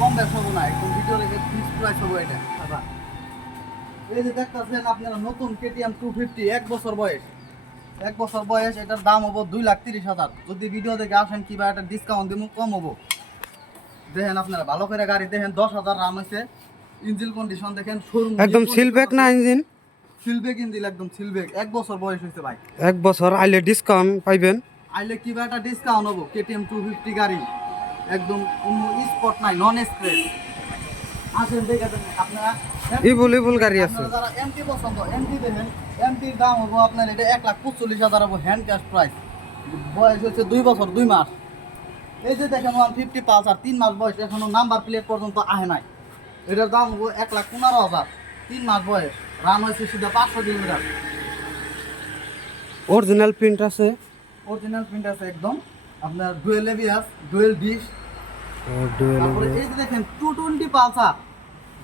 কম বেশ হবো না, একদম ভিডিও রেখে ফিক্স প্রাইস হবো এটা। আচ্ছা, এই যে দেখতেছেন আপনারা নতুন কেটিএম 250 এক বছর বয়স, এটার দাম হবো 2,30,000। যদি ভিডিও দেখে আসেন কিবা একটা ডিসকাউন্ট দিব, কম হবো। দেখেন আপনারা ভালো করে গাড়ি দেখেন, 10,000 রান হয়েছে। ইঞ্জিন কন্ডিশন দেখেন, শোরুম একদম সিলব্যাক না ইঞ্জিন? সিলবেক ইঞ্জিন, একদম সিলবেক। এক বছর বয়স হয়েছে ভাই। এক বছর আইলে ডিসকাউন্ট পাইবেন। আইলে কিবা একটা ডিসকাউন্ট হবো। কেটিএম 250 গাড়ি, একদম কোনো স্পট নাই, নন স্ক্র্যাচ। আসেন দেখে দেন আপনারা। ইবুল গাড়ি আছে। আপনারা যারা এমটি পছন্দ, এমটি দেখেন, এমটির দাম হবো আপনার এটা 1,45,000 হবো হ্যান্ড ক্যাশ প্রাইস। বয়স হচ্ছে 2 বছর 2 মাস। এই যে দেখেন 150 পালসার, 3 মাস বয়স, এখনো নাম্বার প্লেট পর্যন্ত আহে নাই। এটার দাম হবো 1,15,000, 3 মাস বয়স, রান হয়েছে শুধু 500 কিলোমিটার। অরিজিনাল প্রিন্ট আছে। অরিজিনাল প্রিন্ট আছে একদম। আপনার ডুয়েল এবিএস, ডুয়েল ডিশ। তারপরে এই যে দেখেন 220 পালসার,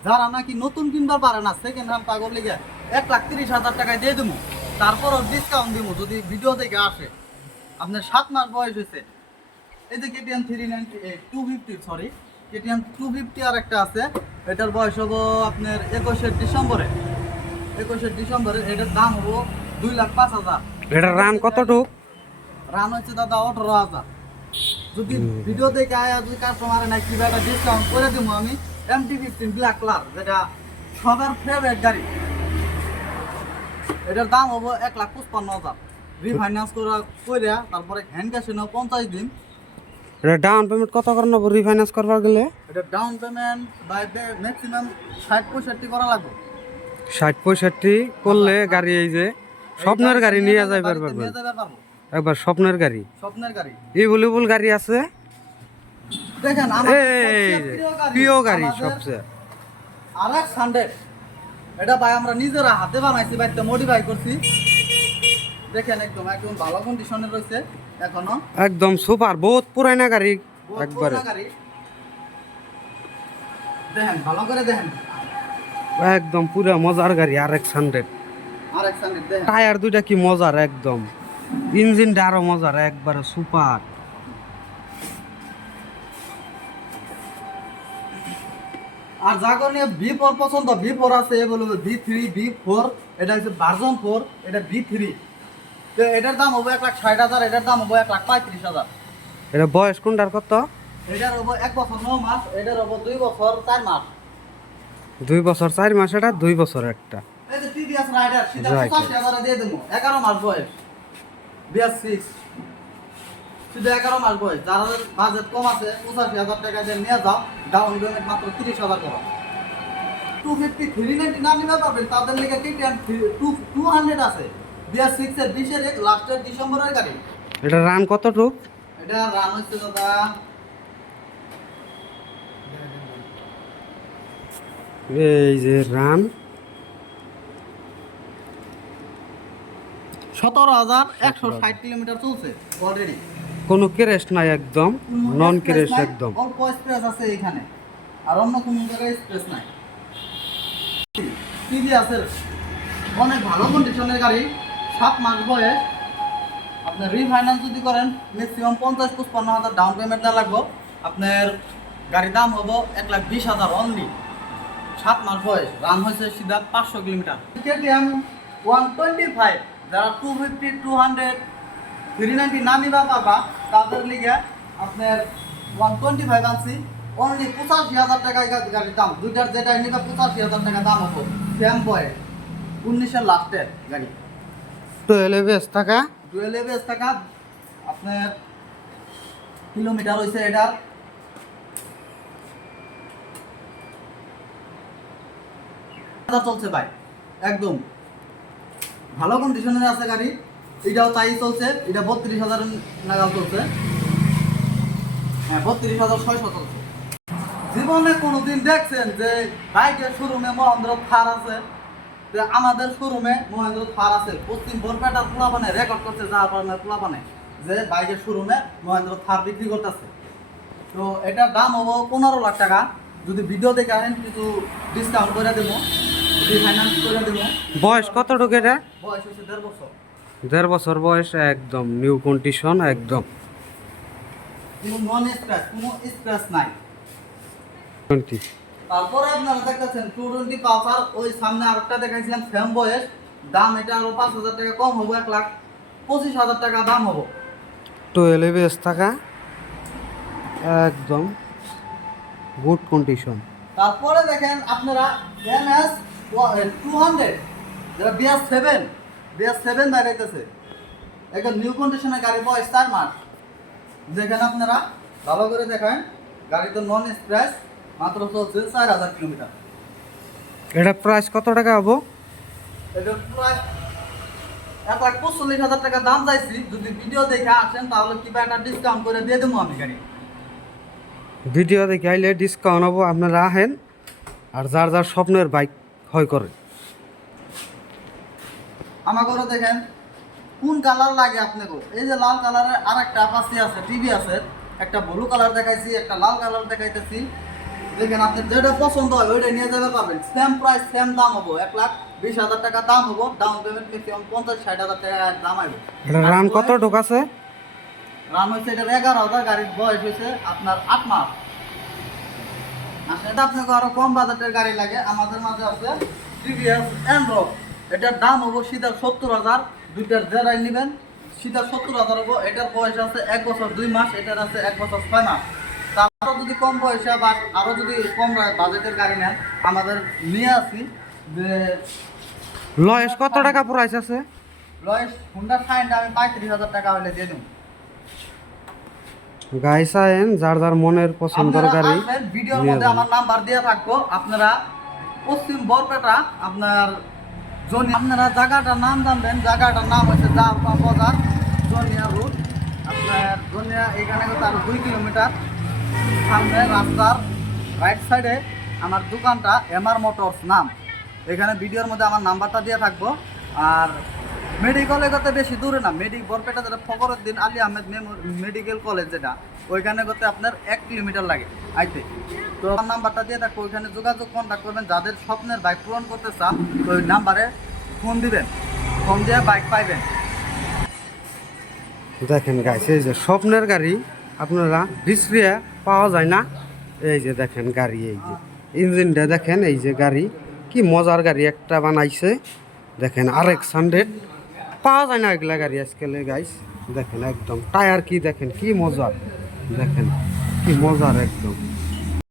যারা নাকি নতুন কিনবার পারে না, সেকেন্ড হ্যান্ড পাগল লেগে 1,30,000 টাকায় দিয়ে দেবো। তারপরও ডিসকাউন্ট দিব যদি ভিডিও দেখে আসে। আপনার 7 মাস বয়স হয়েছে। এই যে কেটিএম 250, সরি কেটিএম 250 আর একটা আছে। এটার বয়স হবো আপনার 21 ডিসেম্বরে। এটার দাম হবো 2,05,000। এটার রান কতটুক? রান হচ্ছে দাদা 18,000। যদি ভিডিও দেখে আয়া যদি কাস্টমারে নাই কিবা একটা ডিসকাউন্ট করে দিব আমি। MT-15 ব্ল্যাক কালার, যেটা সবার ফেভারিট গাড়ি। এটার দাম হবো 1,55,000। রিফাইন্যান্স কইরা তারপরে হ্যান্ড ক্যাশে নাও 50 দিন। এটা ডাউন পেমেন্ট কত করে নেবো রিফাইন্যান্স করবার গেলে? এটা ডাউন পেমেন্ট বাই ম্যাক্সিমাম 60-65 করা লাগবে। 60-65 করলে গাড়ি এই যে স্বপ্নের গাড়ি নিয়ে যাইবার পারবেন। নিয়ে যাইবার পারবো। একবার স্বপ্নের গাড়ি। স্বপ্নের গাড়ি। ইবুল গাড়ি আছে। দেখেন এই প্রিয় গাড়ি সবচেয়ে RX 100। এটা ভাই আমরা নিজেরা হাতে বানাইছি, বাইকটা মডিফাই করছি। দেখেন একদম একদম ভালো কন্ডিশনে রয়েছে এখনো। একদম সুপার, বহুত পুরানা গাড়ি একবারে। দেখেন ভালো করে দেখেন, একদম পুরা মজার গাড়ি RX 100। RX 100 দেখেন। টায়ার দুইটা কি মজার একদম, ইঞ্জিনটা আরো মজার, একবারে সুপার। আর যাকে নিয়ে V4 পছন্দ, V4 আছে, এ বলবো V3, V4। এটা হচ্ছে ভার্সন 4, এটা V3। তো এটার দাম হবে 1,60,000, এটার দাম হবে 1,35,000। এটা বয়স কোনটার কত? এটার হবে 1 বছর 9 মাস, এটার হবে 2 বছর 4 মাস। 2 বছর 4 মাস, এটা 2 বছর একটা। এই যে TVS রাইডার, সেটা 85,000 দিয়ে দেবো। 11 মাস বয়স, BS6, শুধু 11 মাস বয়স। যাদের বাজেট কম আছে 85,000 টাকা দিয়ে নিয়ে যাও, ডাউন পেমেন্ট মাত্র 30,000 করো। 250 390 না নিতে পারবেন, তাদের লেগে কেটিএম 200 আছে। BS6 এর 20 এর লাস্টের ডিসেম্বরের গাড়ি। এটা রান কতটুক? এটা রান হচ্ছে দাদা, এই যে রান 17,160 কিলোমিটার চলছে অলরেডি। কোনো ক্রেশ নাই, একদম নন ক্রেশ একদম। অল্প স্পেস আছে এখানে, আর অন্য কোনো জায়গায় স্পেস নাই। TVS এর অনেক ভালো কন্ডিশনের গাড়ি, 7 মাস বয়স। আপনার রিফাইন্যান্স যদি করেন ম্যাক্সিমাম 50-55,000 ডাউন পেমেন্ট দেওয়া লাগবে। আপনার গাড়ির দাম হবো 1,20,000 অনলি। 7 মাস বয়স, রান হয়েছে সিধা 500 কিলোমিটার। কেটিএম 125, যারা 250, 200, 390 না নিবা পাবা, তাদের লিগে আপনার 125 আনছি। অনলি 85,000 টাকায় গাড়ির দাম। দুইটার যেটা নিবা 85,000 টাকা দাম হবো। স্যাম বয়ের 19-এর লাস্টের গাড়ি। 12 টাকা। 12 টাকা। আপনার কিলোমিটার হয়েছে এটার চলছে ভাই, একদম ভালো কন্ডিশনের আছে গাড়ি। এটাও তাই চলছে, এটা 32,000 নাগাল চলছে। হ্যাঁ, 32,600 চলছে। জীবনে কোনোদিন দেখছেন যে বাইকের শোরুমে মহেন্দ্র থার আছে? যে আমাদের শোরুমে মহেন্দ্র থার আছে। পশ্চিম বরপেটার পোলাপানে রেকর্ড করছে, যার কারণে পোলাপানে যে বাইকের শোরুমে মহেন্দ্র থার বিক্রি করতেছে। তো এটার দাম হবো 15 লাখ টাকা। যদি ভিডিও দেখে আসেন কিছু ডিসকাউন্ট করে দেবো, রিফাইন্যান্স করে দেবো। বয়স কতটুকু এটা? বয়স হচ্ছে 1.5 বছর। 1.5 বছর বয়স, একদম নিউ কন্ডিশন একদম। কোনো নন স্ক্র্যাচ, কোনো স্ক্র্যাচ নাই। 20 তারপরে আপনারা দেখতেছেন 220 পালসার, ওই সামনে আরেকটা দেখাইছিলাম ফ্যাম বয়েস, দাম এটা আরো 5,000 টাকা কম হবে, 1,25,000 টাকা দাম হবে। 12 এবিএস থাকা, একদম গুড কন্ডিশন। তারপরে দেখেন আপনারা NS 200, যেটা BS7 বেরাইতেছে, একদম নিউ কন্ডিশনের গাড়ি, বয়স 4 মাস। দেখেন আপনারা ভালো করে দেখেন, গাড়ি তো নন স্ক্র্যাচ, মাত্র চলছে 4,000 কিলোমিটার। এটা প্রাইস কত টাকা হবো? এটা প্রায় 1,45,000 টাকা দাম চাইছি। যদি ভিডিও দেখে আসেন তাহলে কিবা একটা ডিসকাউন্ট করে দিয়ে দেবো আমি গাড়ি। ভিডিও দেখে আইলে ডিসকাউন্ট হবো, আপনারা আহেন আর যার যার স্বপ্নের বাইক হয় করে। আমার করে দেখেন কোন কালার লাগে আপনাকে। এই যে লাল কালারের আরেকটা অ্যাপাচি আছে, টিভি আছে, একটা ব্লু কালার দেখাইছি, একটা লাল কালার দেখাইতেছি। দেখেন আপনি যেটা পছন্দ হয় ওইটা নিয়ে যাবে পাবেন। সেম প্রাইস সেম দাম হবো, 1,20,000 টাকা দাম হবো। ডাউন পেমেন্ট ম্যাক্সিমাম 50-60,000 টাকা দাম আসবে। এটা রান কত ঢোকাছে? রান হয়েছে এটার 11,000, গাড়ির বয়স হয়েছে আপনার 8 মাস। এটা আপনাকে আরো কম বাজেটের গাড়ি লাগে, আমাদের মাঝে আছে টিভিএস এনরক। এটার দাম হবো সিধা 70,000। দুইটার যেটাই নেবেন সিধা 70,000 হবো। এটার বয়স আছে 1 বছর 2 মাস, এটার আছে 1 বছর 6 মাস। তারপর যদি কম বয়সে বা আরো যদি কম বাজেটের গাড়ি নেন, আমাদের নিয়ে আসি যে লয়েস কত টাকা প্রাইস আছে? লয়েস হুন্ডা শাইনটা আমি 35,000 টাকা হলে দিয়ে দেবো। গাইস আইন যার যার মনের পছন্দের আপনারা গাড়ি আসবেন, ভিডিওর নিয়ে মধ্যে যাবেন। আমার নাম্বার দেওয়া থাকবো। আপনারা পশ্চিম বরপেটা, আপনার আপনারা জায়গাটার নাম জানবেন, জায়গাটার নাম হচ্ছে জাফা বাজার, জনিয়া রোড। আপনার জনিয়া এখানে তার 2 কিলোমিটার সামনে রাস্তার রাইট সাইডে আমার দোকানটা MR মোটরস নাম। এখানে ভিডিওর মধ্যে আমার নাম্বারটা দিয়ে থাকবো। আর মেডিকেল করতে বেশি দূরে না, বরপেটা যেটা ফখরুদ্দিন আলী আহমেদ মেডিকেল কলেজ, যেটা ওইখানে করতে আপনার 1 কিলোমিটার লাগে আইতে। তো আমার নাম্বারটা দিয়ে থাকবো, ওইখানে যোগাযোগ কন্ট্যাক্ট করবেন। যাদের স্বপ্নের বাইক পূরণ করতে চান তো ওই নাম্বারে ফোন দিবেন, ফোন দিয়ে বাইক পাইবেন। দেখেন গাইস, এই যে স্বপ্নের গাড়ি আপনারা রিসরিয়া পাওয়া যায় না। এই যে দেখেন গাড়ি, এই যে ইঞ্জিনটা দেখেন, এই যে গাড়ি কি মজার গাড়ি একটা বানাইছে। দেখেন RX 100 পাওয়া যায় না এগুলা গাড়ি আজকাল গাইস। দেখেন একদম টায়ার কি দেখেন কি মজার, দেখেন কি মজার একদম।